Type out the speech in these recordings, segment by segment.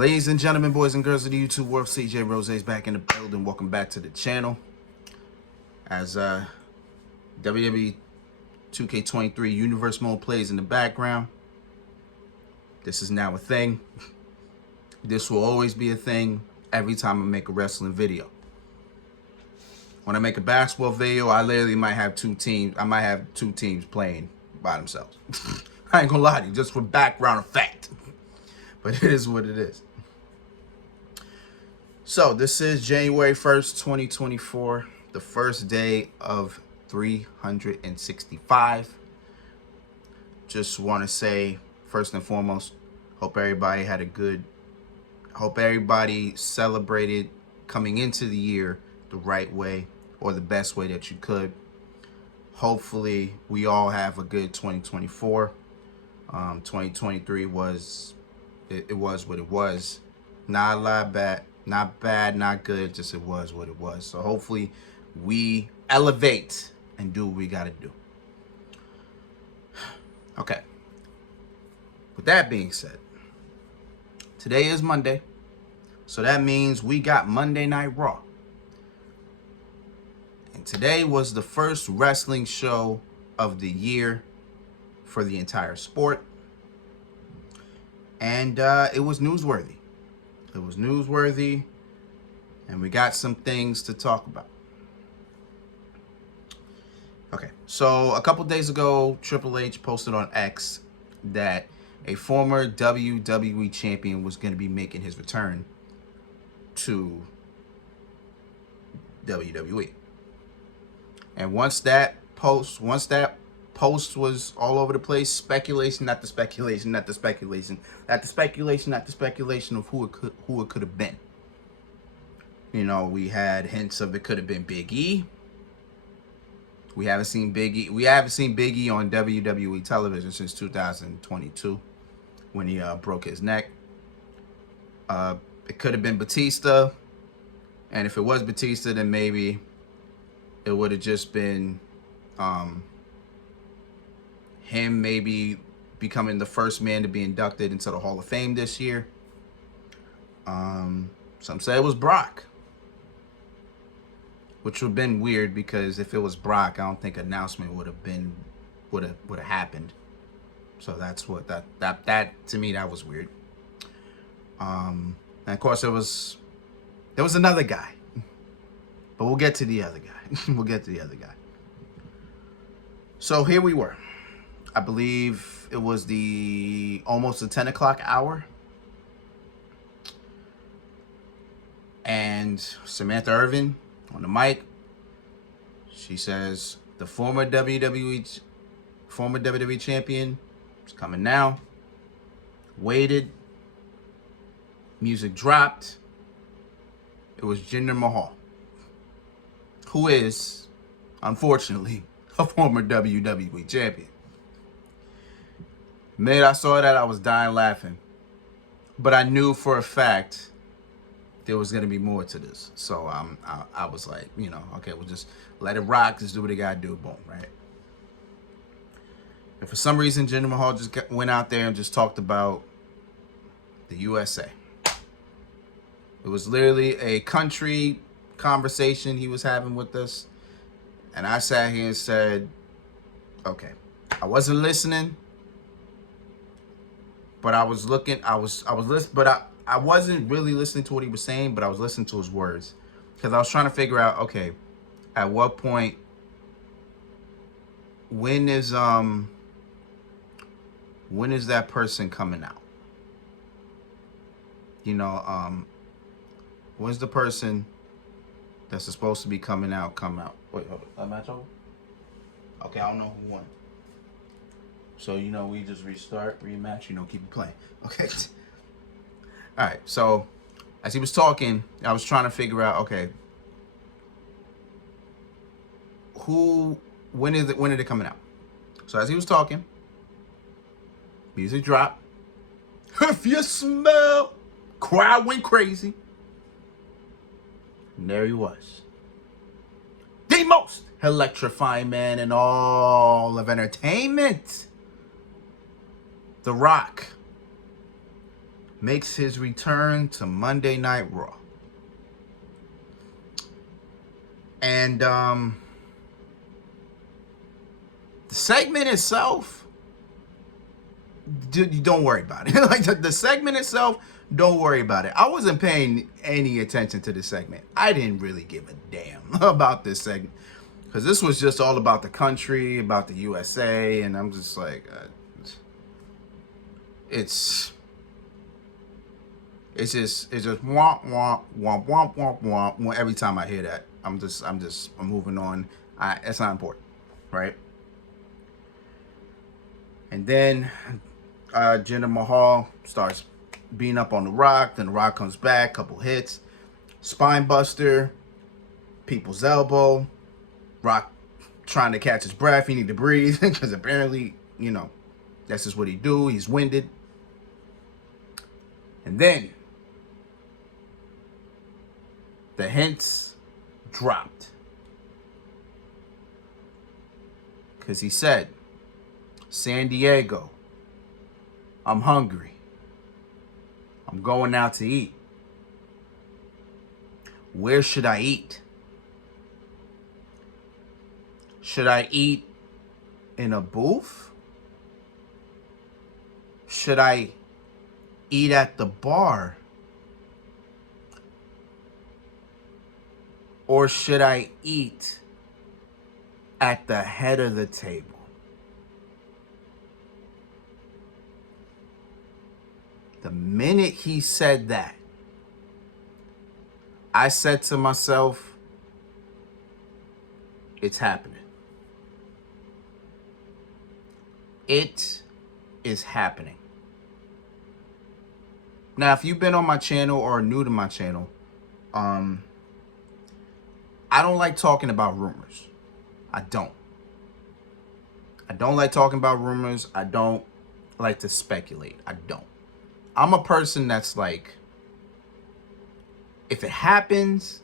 Ladies and gentlemen, boys and girls of the YouTube world, CJ Rose is back in the building. Welcome back to the channel. As WWE 2K23 Universe Mode plays in the background, this is now a thing. This will always be a thing every time I make a wrestling video. When I make a basketball video, I literally might have two teams. I might have two teams playing by themselves. I ain't gonna lie to you, just for background effect. But it is what it is. So this is January 1st, 2024, the first day of 365. Just want to say, first and foremost, hope everybody celebrated coming into the year the right way or the best way that you could. Hopefully, we all have a good 2024. 2023 was what it was. Not a lot bad. Not bad, not good, just it was what it was. So hopefully we elevate and do what we got to do. Okay. With that being said, today is Monday. So that means we got Monday Night Raw. And today was the first wrestling show of the year for the entire sport. And it was newsworthy. It was newsworthy, and we got some things to talk about. Okay, so a couple days ago, Triple H posted on X that a former WWE champion was going to be making his return to WWE. And once that post was all over the place, speculation of who it could have been. You know, we had hints of it could have been Big E. We haven't seen Big E on WWE television since 2022 when he broke his neck. It could have been Batista, and if it was Batista, then maybe it would have just been him maybe becoming the first man to be inducted into the Hall of Fame this year. Some say it was Brock, which would have been weird because if it was Brock, I don't think announcement would have happened. So that's what that to me that was weird. And of course there was another guy, but we'll get to the other guy. So here we were. I believe it was almost the 10 o'clock hour. And Samantha Irvin on the mic, she says the former WWE champion is coming now. Waited. Music dropped. It was Jinder Mahal, who is, unfortunately, a former WWE champion. The minute I saw that, I was dying laughing. But I knew for a fact there was going to be more to this. So I was like, okay, we'll just let it rock. Just do what it got to do. Boom, right? And for some reason, Jinder Mahal just went out there and just talked about the USA. It was literally a country conversation he was having with us. And I sat here and said, okay, I wasn't listening. But I was looking, I was listening, but I wasn't really listening to what he was saying, but I was listening to his words. Because I was trying to figure out, okay, at what point, when is that person coming out? When's the person that's supposed to be coming out come out? Wait, hold on, that match over? Okay, I don't know who won. So, we just restart, rematch, keep it playing. Okay. All right. So, as he was talking, I was trying to figure out, okay, when is it coming out? So, as he was talking, music dropped. If you smell, crowd went crazy. And there he was. The most electrifying man in all of entertainment. The Rock. makes his return to Monday Night Raw. And the segment itself, don't worry about it. Like the segment itself, don't worry about it. I wasn't paying any attention to the segment. I didn't really give a damn about this segment because this was just all about the country, about the USA, and I'm just like, it's just womp womp womp womp womp womp. Every time I hear that, I'm moving on. It's not important, right? And then Jinder Mahal starts beating up on The Rock. Then The Rock comes back, couple hits, spine buster, people's elbow. Rock trying to catch his breath. He need to breathe because apparently, that's just what he do. He's winded. And then the hints dropped because he said, San Diego, I'm hungry. I'm going out to eat. Where should I eat? Should I eat in a booth? Should I eat at the bar? Or should I eat at the head of the table? The minute he said that, I said to myself, it's happening. It is happening. Now, if you've been on my channel or are new to my channel, I don't like talking about rumors. I don't like talking about rumors. I don't like to speculate. I don't. I'm a person that's like, if it happens,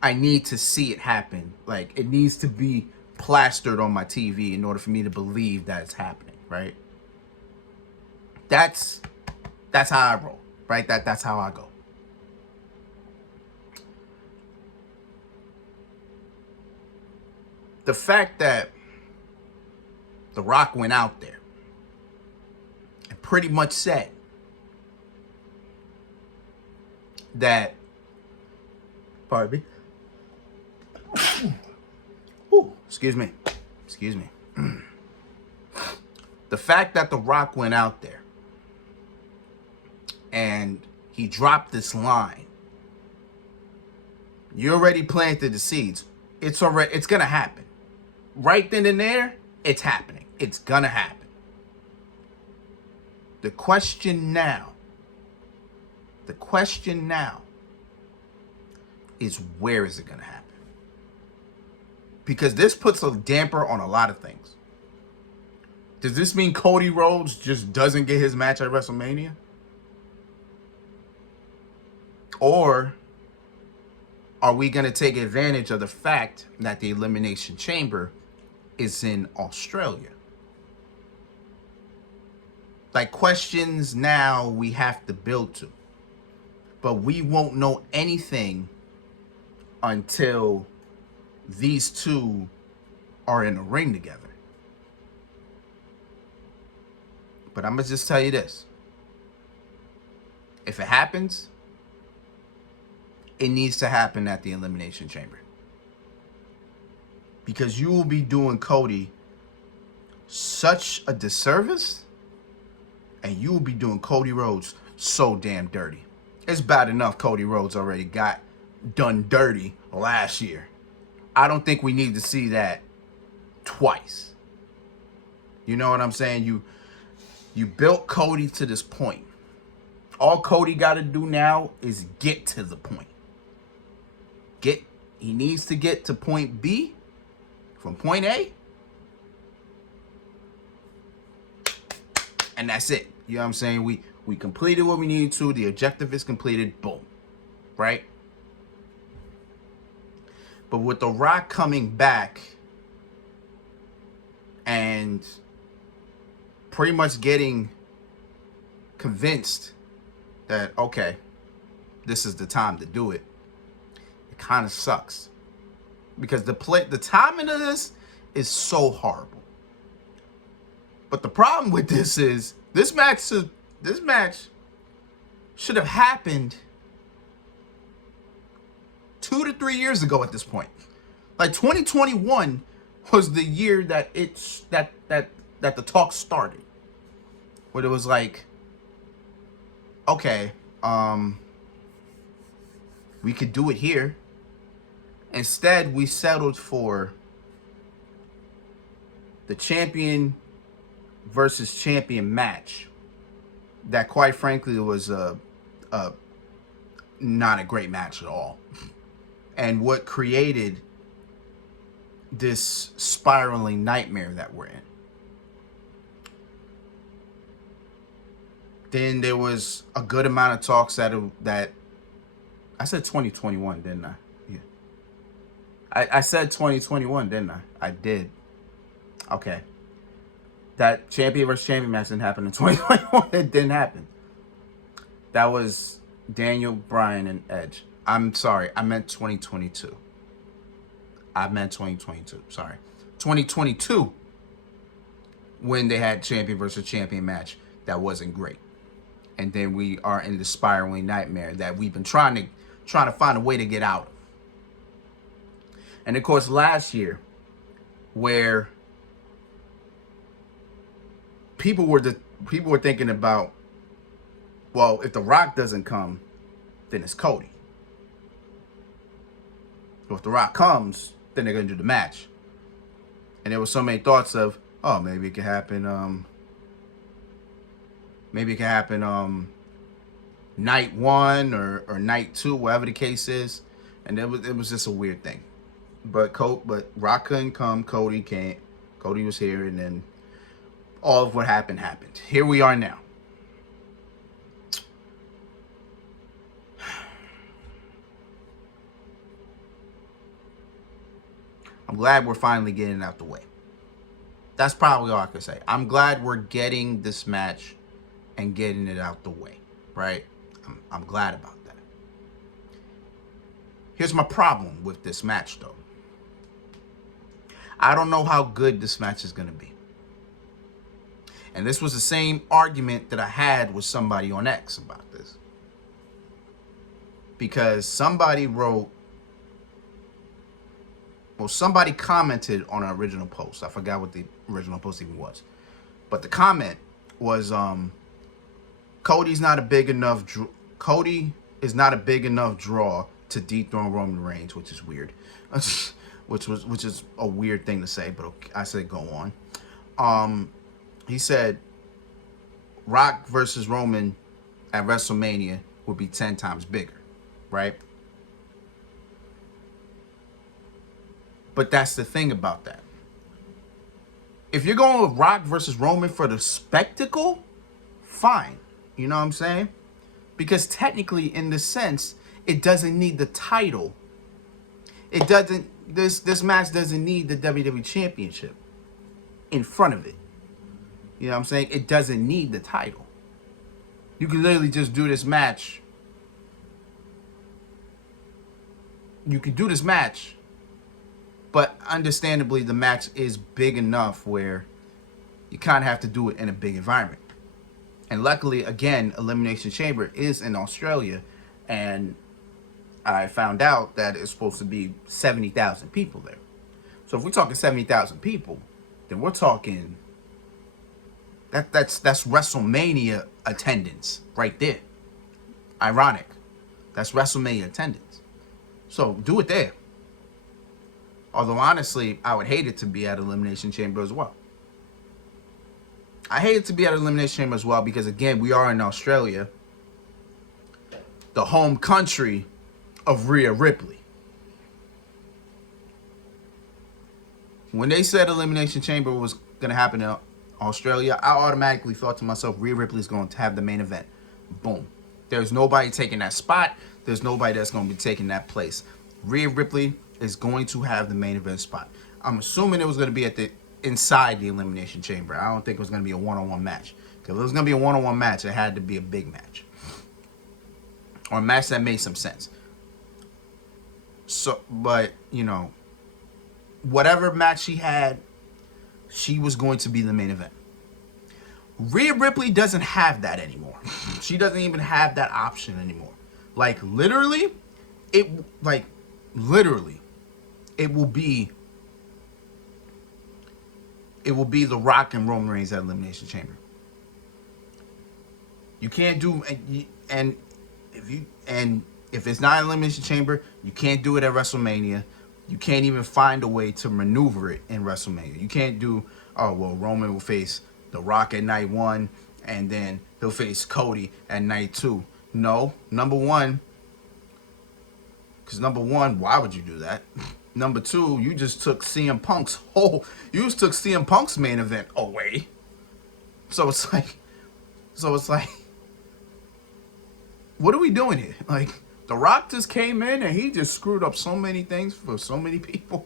I need to see it happen. Like, it needs to be plastered on my TV in order for me to believe that it's happening, right? That's how I roll, right? That's how I go. The fact that The Rock went out there and pretty much said that, pardon me. Ooh, excuse me. The fact that The Rock went out there and he dropped this line, you already planted the seeds. It's gonna happen. Right then and there, it's happening. It's gonna happen. The question now is, where is it gonna happen? Because this puts a damper on a lot of things. Does this mean Cody Rhodes just doesn't get his match at WrestleMania? Or are we going to take advantage of the fact that the Elimination Chamber is in Australia? Like, questions now we have to build to. But we won't know anything until these two are in a ring together. But I'm going to just tell you this. If it happens, it needs to happen at the Elimination Chamber. Because you will be doing Cody such a disservice, and you will be doing Cody Rhodes so damn dirty. It's bad enough Cody Rhodes already got done dirty last year. I don't think we need to see that twice. You know what I'm saying? You built Cody to this point. All Cody got to do now is get to the point. He needs to get to point B from point A. And that's it. You know what I'm saying? We completed what we needed to. The objective is completed. Boom. Right? But with The Rock coming back and pretty much getting convinced that, okay, this is the time to do it, it kind of sucks. Because the timing of this is so horrible. But the problem with this is this match should have happened 2 to 3 years ago at this point. Like 2021 was the year that the talk started. Where it was like, okay, we could do it here. Instead, we settled for the champion versus champion match. That, quite frankly, was not a great match at all. And what created this spiraling nightmare that we're in. Then there was a good amount of talks that I said 2021, didn't I? Yeah. I said 2021, didn't I? I did. Okay. That champion versus champion match didn't happen in 2021. It didn't happen. That was Daniel Bryan and Edge. I'm sorry. I meant 2022. Sorry. 2022, when they had champion versus champion match, that wasn't great. And then we are in the spiraling nightmare that we've been trying to find a way to get out of. And of course, last year, where people were thinking about, well, if The Rock doesn't come, then it's Cody. So if The Rock comes, then they're gonna do the match. And there was so many thoughts of, oh, maybe it could happen. Night 1 or night 2, whatever the case is. And it was just a weird thing. But Rock couldn't come. Cody can't. Cody was here, and then all of what happened. Here we are now. I'm glad we're finally getting it out the way. That's probably all I could say. I'm glad we're getting this match and getting it out the way, right? I'm glad about that. Here's my problem with this match, though. I don't know how good this match is going to be. And this was the same argument that I had with somebody on X about this. Because somebody commented on an original post. I forgot what the original post even was. But the comment was, Cody is not a big enough draw to dethrone Roman Reigns, which is weird. which is a weird thing to say, but okay, I said go on. He said Rock versus Roman at WrestleMania would be 10 times bigger, right? But that's the thing about that. If you're going with Rock versus Roman for the spectacle, fine. You know what I'm saying? Because technically, in the sense, it doesn't need the title. It doesn't. This match doesn't need the WWE Championship in front of it. You know what I'm saying? It doesn't need the title. You can literally just do this match. You can do this match, but understandably, the match is big enough where you kind of have to do it in a big environment. And luckily, again, Elimination Chamber is in Australia, and I found out that it's supposed to be 70,000 people there. So if we're talking 70,000 people, then we're talking that's WrestleMania attendance right there. Ironic. That's WrestleMania attendance. So do it there. Although honestly, I would hate it to be at Elimination Chamber as well. I hate it to be at Elimination Chamber as well because, again, we are in Australia, the home country of Rhea Ripley. When they said Elimination Chamber was going to happen in Australia, I automatically thought to myself, Rhea Ripley is going to have the main event. Boom. There's nobody taking that spot. There's nobody that's going to be taking that place. Rhea Ripley is going to have the main event spot. I'm assuming it was going to be inside the Elimination Chamber. I don't think it was going to be a one-on-one match Because if it was going to be a one-on-one match, it had to be a big match. Or a match that made some sense. So, but, you know, whatever match she had, she was going to be the main event. Rhea Ripley doesn't have that anymore. She doesn't even have that option anymore. Like, literally, it will be The Rock and Roman Reigns at Elimination Chamber. You can't do, and if it's not Elimination Chamber, you can't do it at WrestleMania. You can't even find a way to maneuver it in WrestleMania. You can't do, oh, well, Roman will face The Rock at night 1, and then he'll face Cody at night 2. No, number one, why would you do that? Number 2, you just took CM Punk's main event away. So it's like, what are we doing here? Like, The Rock just came in and he just screwed up so many things for so many people.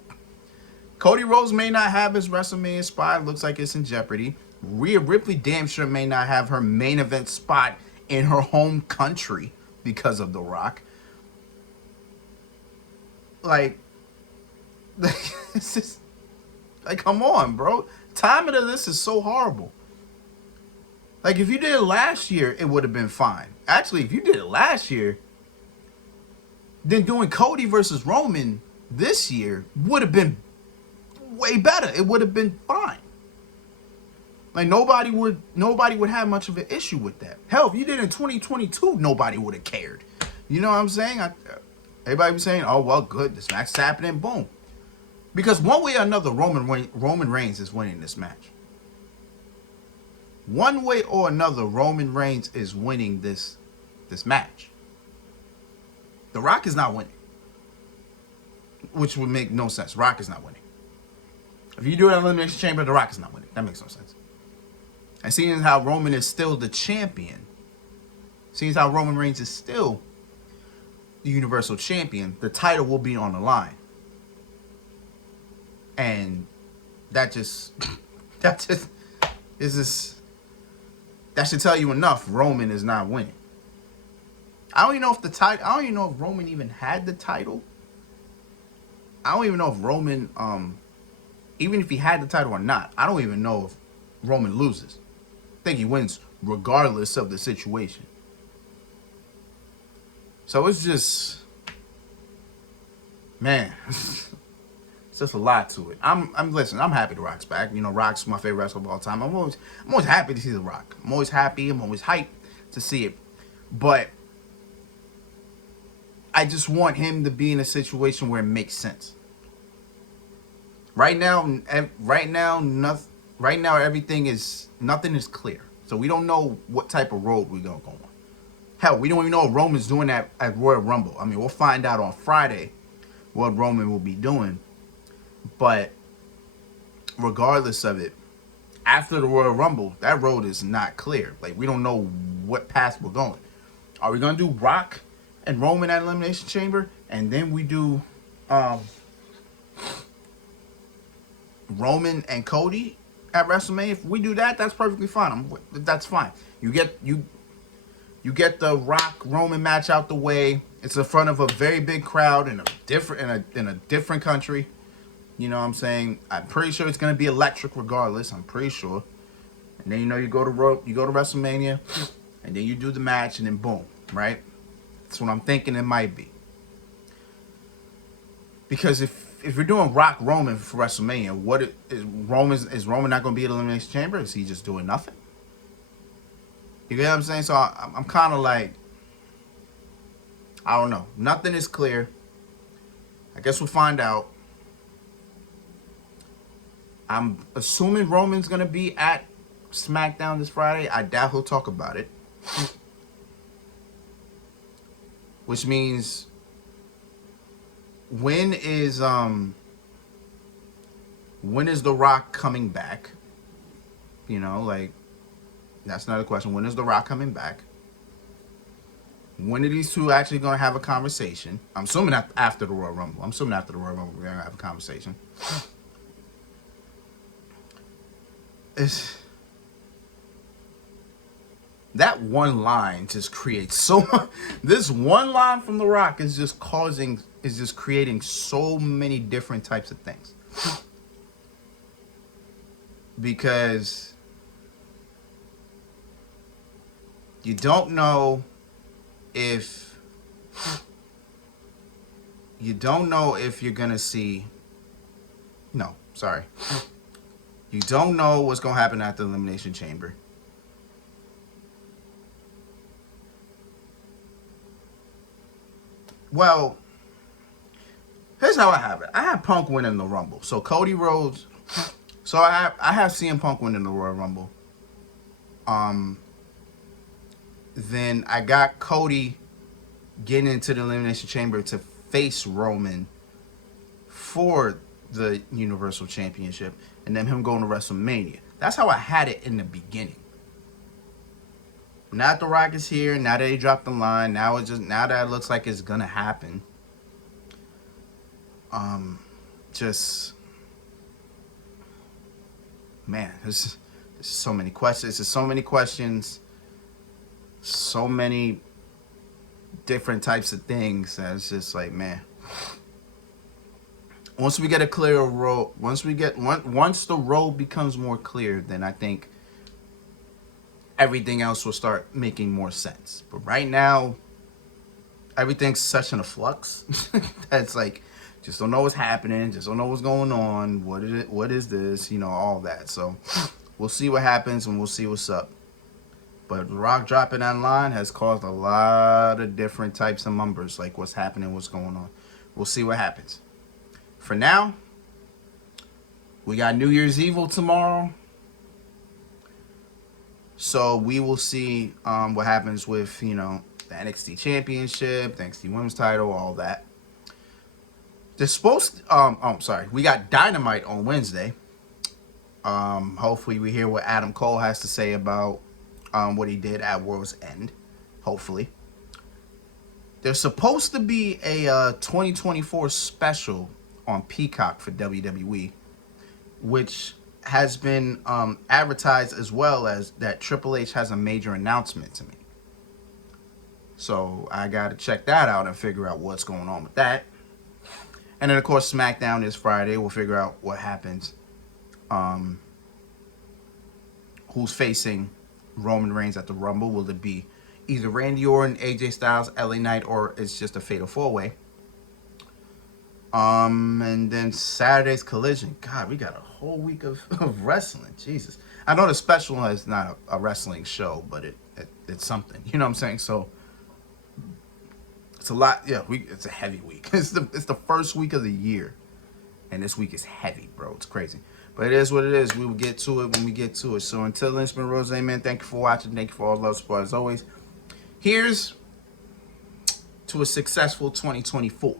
Cody Rhodes may not have his WrestleMania spot. It looks like it's in jeopardy. Rhea Ripley damn sure may not have her main event spot in her home country because of The Rock. Like, it's just, like, come on, bro. Timing of this is so horrible. Like, if you did it last year, it would have been fine. Actually, if you did it last year, then doing Cody versus Roman this year would have been way better. It would have been fine. Like, nobody would have much of an issue with that. Hell, if you did it in 2022, nobody would have cared. You know what I'm saying? Everybody was saying, oh, well, good, this match is happening, boom. Because one way or another, Roman Reigns is winning this match. One way or another, Roman Reigns is winning this match. The Rock is not winning. Which would make no sense. Rock is not winning. If you do it in Elimination Chamber, The Rock is not winning. That makes no sense. And seeing as how Roman is still the champion, seeing as how Roman Reigns is still the Universal Champion, the title will be on the line. And that should tell you enough. Roman is not winning. I don't even know if Roman even had the title. I don't even know if Roman, even if he had the title or not, I don't even know if Roman loses. I think he wins regardless of the situation. So it's just, man, it's just a lot to it. I'm happy The Rock's back. You know, Rock's my favorite wrestler of all time. I'm always happy to see The Rock. I'm always happy. I'm always hyped to see it. But I just want him to be in a situation where it makes sense. Right now, nothing is clear. So we don't know what type of road we're gonna go on. Hell, we don't even know if Roman's doing that at Royal Rumble. I mean, we'll find out on Friday what Roman will be doing. But regardless of it, after the Royal Rumble, that road is not clear. Like, we don't know what path we're going. Are we gonna do Rock and Roman at Elimination Chamber, and then we do Roman and Cody at WrestleMania? If we do that, that's perfectly fine. That's fine. You get the Rock Roman match out the way. It's in front of a very big crowd in a different country. You know what I'm saying? I'm pretty sure it's gonna be electric regardless. I'm pretty sure. And then you go to WrestleMania, and then you do the match, and then boom, right? That's what I'm thinking it might be. Because if you're doing Rock Roman for WrestleMania, is Roman not gonna be at Elimination Chamber? Is he just doing nothing? You get what I'm saying? So I'm kind of like, I don't know. Nothing is clear. I guess we'll find out. I'm assuming Roman's going to be at SmackDown this Friday. I doubt he'll talk about it. Which means, when is The Rock coming back? You know, like, that's another question. When is The Rock coming back? When are these two actually going to have a conversation? I'm assuming after the Royal Rumble. We're going to have a conversation. that one line just creates so this one line from The Rock is just creating so many different types of things. Because you don't know if you're gonna see, no, sorry. You don't know what's gonna happen at the Elimination Chamber. Well, here's how I have it. I have Punk winning the Rumble. So Cody Rhodes. So I have CM Punk winning the Royal Rumble. Then I got Cody getting into the Elimination Chamber to face Roman for the Universal Championship, and then him going to WrestleMania. That's how I had it in the beginning. Now that The Rock is here, now that he dropped the line, now that it looks like it's gonna happen. Man, there's so many questions. There's so many questions. So many different types of things. And it's just like, man. Once we get a clearer road, once the road becomes more clear, then I think everything else will start making more sense. But right now, everything's such in a flux that's like, just don't know what's happening, just don't know what's going on. What is this? All that. So we'll see what happens and we'll see what's up. But Rock dropping that line has caused a lot of different types of numbers, like what's happening, what's going on. We'll see what happens. For now, we got New Year's Evil tomorrow. So we will see what happens with, the NXT Championship, the NXT Women's title, all that. They're supposed to, we got Dynamite on Wednesday. Hopefully we hear what Adam Cole has to say about what he did at World's End. Hopefully. There's supposed to be a 2024 special on Peacock for WWE, which has been advertised as well as that Triple H has a major announcement to make. So I got to check that out and figure out what's going on with that. And then, of course, SmackDown is Friday. We'll figure out what happens. Who's facing Roman Reigns at the Rumble? Will it be either Randy Orton, AJ Styles, LA Knight, or it's just a fatal four-way? And then Saturday's Collision. God, we got a whole week of wrestling. Jesus. I know the special is not a wrestling show, but it's something. You know what I'm saying? So it's a lot. Yeah, it's a heavy week. It's the first week of the year, and this week is heavy, bro. It's crazy. But it is what it is. We will get to it when we get to it. So until then, it's been Rose, man. Thank you for watching. Thank you for all the love, support, as always. Here's to a successful 2024.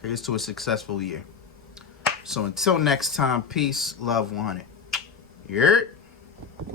Here's to a successful year. So until next time, peace, love, 100.